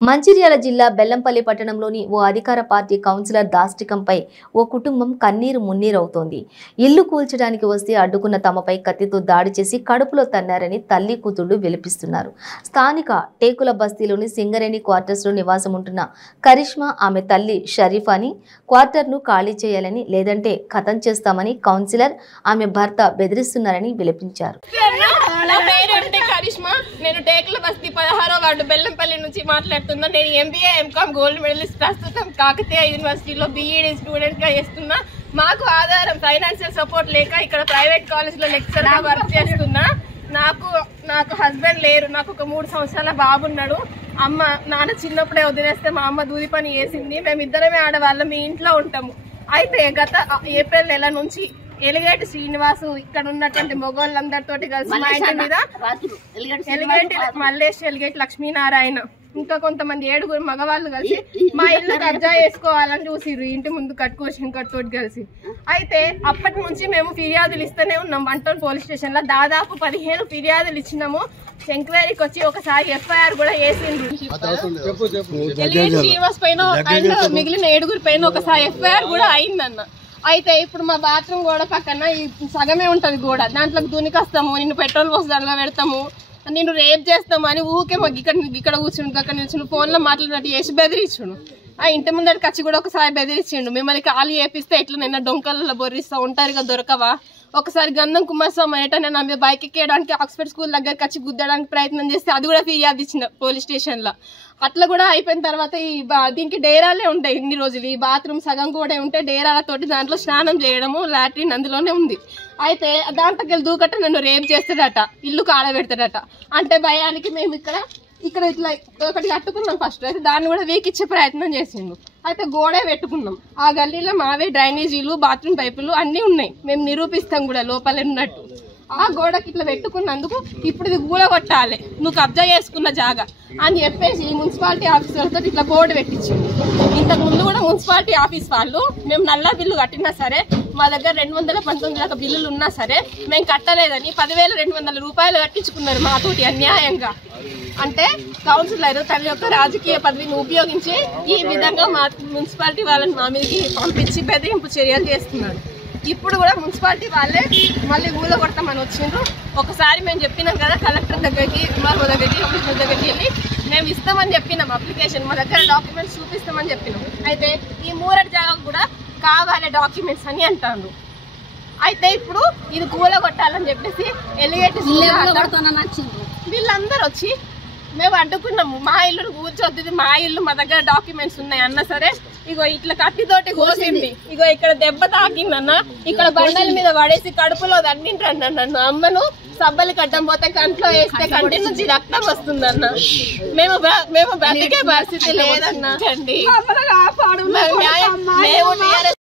మంచిర్యాల జిల్లా బెల్లంపల్లి పట్టణంలోని ఓ అధికార పార్టీ కౌన్సిలర్ దాష్టికంపై ఓ కుటుంబం కన్నీరు మున్నీరవుతోంది. ఇల్లు కూల్చడానికి వస్తే అడ్డుకున్న తమపై కత్తితో దాడి చేసి కడుపులో తన్నారని తల్లి కూతుళ్లు విలపిస్తున్నారు. స్థానిక టేకుల బస్తీలోని సింగరేణి క్వార్టర్స్లో నివాసం ఉంటున్న కరిష్మా ఆమె తల్లి షరీఫాని క్వార్టర్ను ఖాళీ చేయాలని లేదంటే ఖతం చేస్తామని కౌన్సిలర్ ఆమె భర్త బెదిరిస్తున్నారని విలపించారు. నేను టేకుల బస్తీ 16వ వార్డు బెల్లంపల్లి నుంచి మాట్లాడుతున్నా. నేను ఎంబీఏ ఎంకామ్ గోల్డ్ మెడలిస్ట్, ప్రస్తుతం కాకతీయ యూనివర్సిటీలో బీఈడీ స్టూడెంట్ గా చేస్తున్నా. మాకు ఆధారం ఫైనాన్షియల్ సపోర్ట్ లేక ఇక్కడ ప్రైవేట్ కాలేజ్ లో లెక్చర్ గా వర్క్ చేస్తున్నా. నాకు హస్బెండ్ లేరు. నాకు ఒక 3 సంవత్సరాల బాబున్నాడు. నాన్న చిన్నప్పుడే వదిలేస్తే మా అమ్మ దూది పని చేసింది. మేమిద్దరమే ఆడవాళ్ళం మీ ఇంట్లో ఉంటాము. అయితే గత ఏప్రిల్ నెల నుంచి ఎలిగేటి శ్రీనివాసు ఇక్కడ ఉన్నటువంటి మొగోళ్ళందరితో కలిసి మా ఇంటి మీద ఎలిగేటి మల్లేష్, ఎలిగేటి లక్ష్మీనారాయణ ఇంకా కొంతమంది 7 మగవాళ్ళు కలిసి మా ఇల్లు కబ్జా చేసుకోవాలని చూసిర్రు. ఇంటి ముందు కట్టుకోసం కట్టుతోటి కలిసి. అయితే అప్పటి నుంచి మేము ఫిర్యాదులు ఇస్తూనే ఉన్నాం. వంటోన్ పోలీస్ స్టేషన్ లో దాదాపు 15 ఫిర్యాదులు ఇచ్చినాము. ఎంక్వైరీకి వచ్చి ఒకసారి ఎఫ్ఐఆర్ కూడా వేసిండ్రు. ఎలిగేటి శ్రీనివాస్ పైన అండ్ మిగిలిన 7 పైన ఒకసారి ఎఫ్ఐఆర్ కూడా అయిందన్న. అయితే ఇప్పుడు మా బాత్రూమ్ గోడ పక్కన సగమే ఉంటది గోడ, దాంట్లోకి దునికొస్తాము, నిన్ను పెట్రోల్ పోసి దానిలో పెడతాము, నిన్ను రేప్ చేస్తాము అని ఊకే మాకు ఇక్కడ కూర్చుండు, అక్కడ నిల్చుండు, ఫోన్లో మాట్లాడినట్టు చేసి బెదిరించుడు. ఆ ఇంటి ముందర కచ్చి కూడా ఒకసారి బెదిరించిండు. మిమ్మల్ని ఖాళీ చేపిస్తే ఎట్లనైనా డొంకలలో బొర్రిస్తా ఉంటారు కదా, దొరకవా. ఒకసారి గంధం కుమారస్వామి అనేటనే నా మీద బైక్ ఎక్కేయడానికి ఆక్స్ఫర్డ్ స్కూల్ దగ్గరకు వచ్చి గుద్దడానికి ప్రయత్నం చేస్తే అది కూడా ఫిర్యాదు ఇచ్చిన పోలీస్ స్టేషన్ లో. అట్లా కూడా అయిపోయిన తర్వాత దీనికి డేరాలే ఉంటాయి ఇన్ని రోజులు. ఈ బాత్రూమ్ సగం కూడా ఉంటే డేరాలతోటి దాంట్లో స్నానం చేయడము, లాట్రిన్ అందులోనే ఉంది. అయితే దాంట్లోకి వెళ్ళి దూకట్ట నన్ను రేప్ చేస్తాడట, ఇల్లు కాలబెడతాడట. అంటే భయానికి మేము ఇక్కడ ఇట్లా ఒకటి కట్టుకున్నాం ఫస్ట్. అయితే దాన్ని కూడా వీకిచ్చే ప్రయత్నం చేసిండు. అయితే గోడే పెట్టుకున్నాం. ఆ గల్లీలో మావే డ్రైనేజీలు, బాత్రూమ్ పైపులు అన్నీ ఉన్నాయి. మేము నిరూపిస్తాం కూడా లోపల ఉన్నట్టు. ఆ గోడకి ఇట్లా పెట్టుకున్నందుకు ఇప్పుడు ఇది కూలగొట్టాలి, నువ్వు కబ్జా చేసుకున్న జాగా అని చెప్పేసి మున్సిపాలిటీ ఆఫీసర్తో ఇట్లా బోర్డు పెట్టించింది. ఇంతకు ముందు కూడా మున్సిపాలిటీ ఆఫీస్ వాళ్ళు మేము నల్లా బిల్లు కట్టినా సరే, మా దగ్గర 219 దాకా బిల్లులు ఉన్నా సరే మేము కట్టలేదని 10,200 రూపాయలు కట్టించుకున్నారు మాతోటి అన్యాయంగా. అంటే కౌన్సిలర్ తన యొక్క రాజకీయ పదవిని ఉపయోగించి ఈ విధంగా మా మున్సిపాలిటీ వాళ్ళని మా మీదకి పంపించి బెదిరింపు చర్యలు చేస్తున్నారు. ఇప్పుడు కూడా మున్సిపాలిటీ వాళ్ళే మళ్ళీ ఊళ్ళో కొడతామని వచ్చిండ్రు. ఒకసారి మేము చెప్పినాం కదా కలెక్టర్ దగ్గరికి, ఎంఆర్ఓ దగ్గరికి, కమిషనర్ దగ్గరికి వెళ్ళి మేము ఇస్తామని చెప్పినాం అప్లికేషన్, మా దగ్గర డాక్యుమెంట్స్ చూపిస్తామని చెప్పినాం. అయితే ఈ మూరటి జాగా కూడా కావాలి డాక్యుమెంట్స్ అని అంటారు. అయితే ఇప్పుడు ఇది కూలగొట్టాలని చెప్పేసి ఎలిగేటి వీళ్ళందరూ వచ్చి మేము అడ్డుకున్నాము. మా ఇల్లు కూర్చొద్దు, మా ఇల్లు, మా దగ్గర డాక్యుమెంట్స్ ఉన్నాయి అన్నా సరే ఇగో ఇట్లా కత్తితోటి కోసింది. ఇగో ఇక్కడ దెబ్బ తాకిందన్న, ఇక్కడ బండల మీద పడేసి కడుపులో దండింటండి నన్ను. అమ్మను సబ్బలు కట్టం పోతే కంట్లో వేస్తే కంటి నుంచి రక్తం వస్తుందన్న. మేము బ్రతికే పరిస్థితి లేదన్నా.